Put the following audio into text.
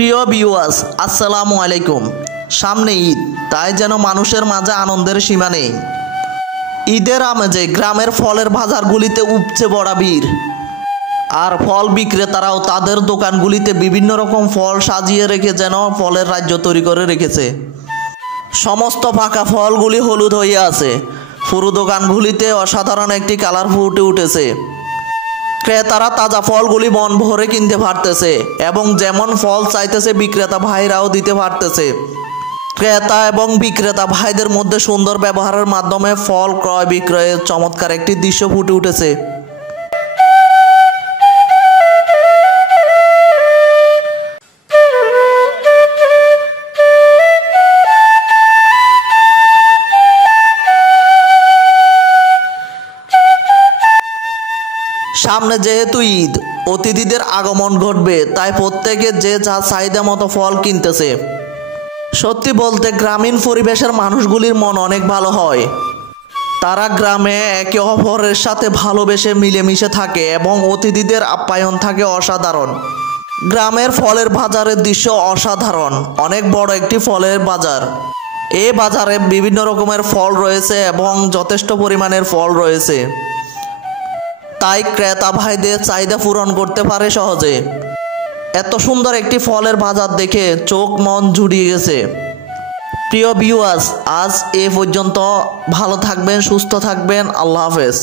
প্রিয় ভিউয়ার্স, আসসালামু আলাইকুম। সামনে ঈদ, তাই যেন মানুষের মাঝে আনন্দের সীমা নেই। ঈদের আমেজে গ্রামের ফলের বাজারগুলিতে উপচে পড়া ভিড়, আর ফল বিক্রেতারাও তাদের দোকানগুলিতে বিভিন্ন রকম ফল সাজিয়ে রেখে যেন ফলের রাজ্য তৈরি করে রেখেছে। সমস্ত পাকা ফলগুলি হলুদ হয়ে আছে। পুরো দোকানগুলিতে অসাধারণ একটি কালার ফুটে উঠেছে। ক্রেতারা তাজা ফলগুলি মন ভরে কিনতে পারতেছে এবং যেমন ফল চাইতেছে বিক্রেতা ভাইরাও দিতে পারতেছে। ক্রেতা এবং বিক্রেতা ভাইদের মধ্যে সুন্দর ব্যবহারের মাধ্যমে ফল ক্রয় বিক্রয়ের চমৎকার একটি দৃশ্য ফুটে উঠেছে। সামনে যেহেতু ঈদ, অতিথিদের আগমন ঘটবে, তাই প্রত্যেকে যে যা চাহিদা মতো ফল কিনতেছে। সত্যি বলতে গ্রামীণ পরিবেশের মানুষগুলির মন অনেক ভালো হয়। তারা গ্রামে একে অপরের সাথে ভালোবেসে মিলেমিশে থাকে এবং অতিথিদের আপ্যায়ন থাকে অসাধারণ। গ্রামের ফলের বাজারের দৃশ্য অসাধারণ। অনেক বড় একটি ফলের বাজার। এই বাজারে বিভিন্ন রকমের ফল রয়েছে এবং যথেষ্ট পরিমাণের ফল রয়েছে, তাই ক্রেতা ভাইদের চাহিদা পূরণ করতে পারে সহজে। এত সুন্দর একটি ফলের বাজার দেখে চোখ মন জুড়িয়ে গেছে। প্রিয় ভিউয়ার্স, আজ এ পর্যন্ত। ভালো থাকবেন, সুস্থ থাকবেন। আল্লাহ হাফেজ।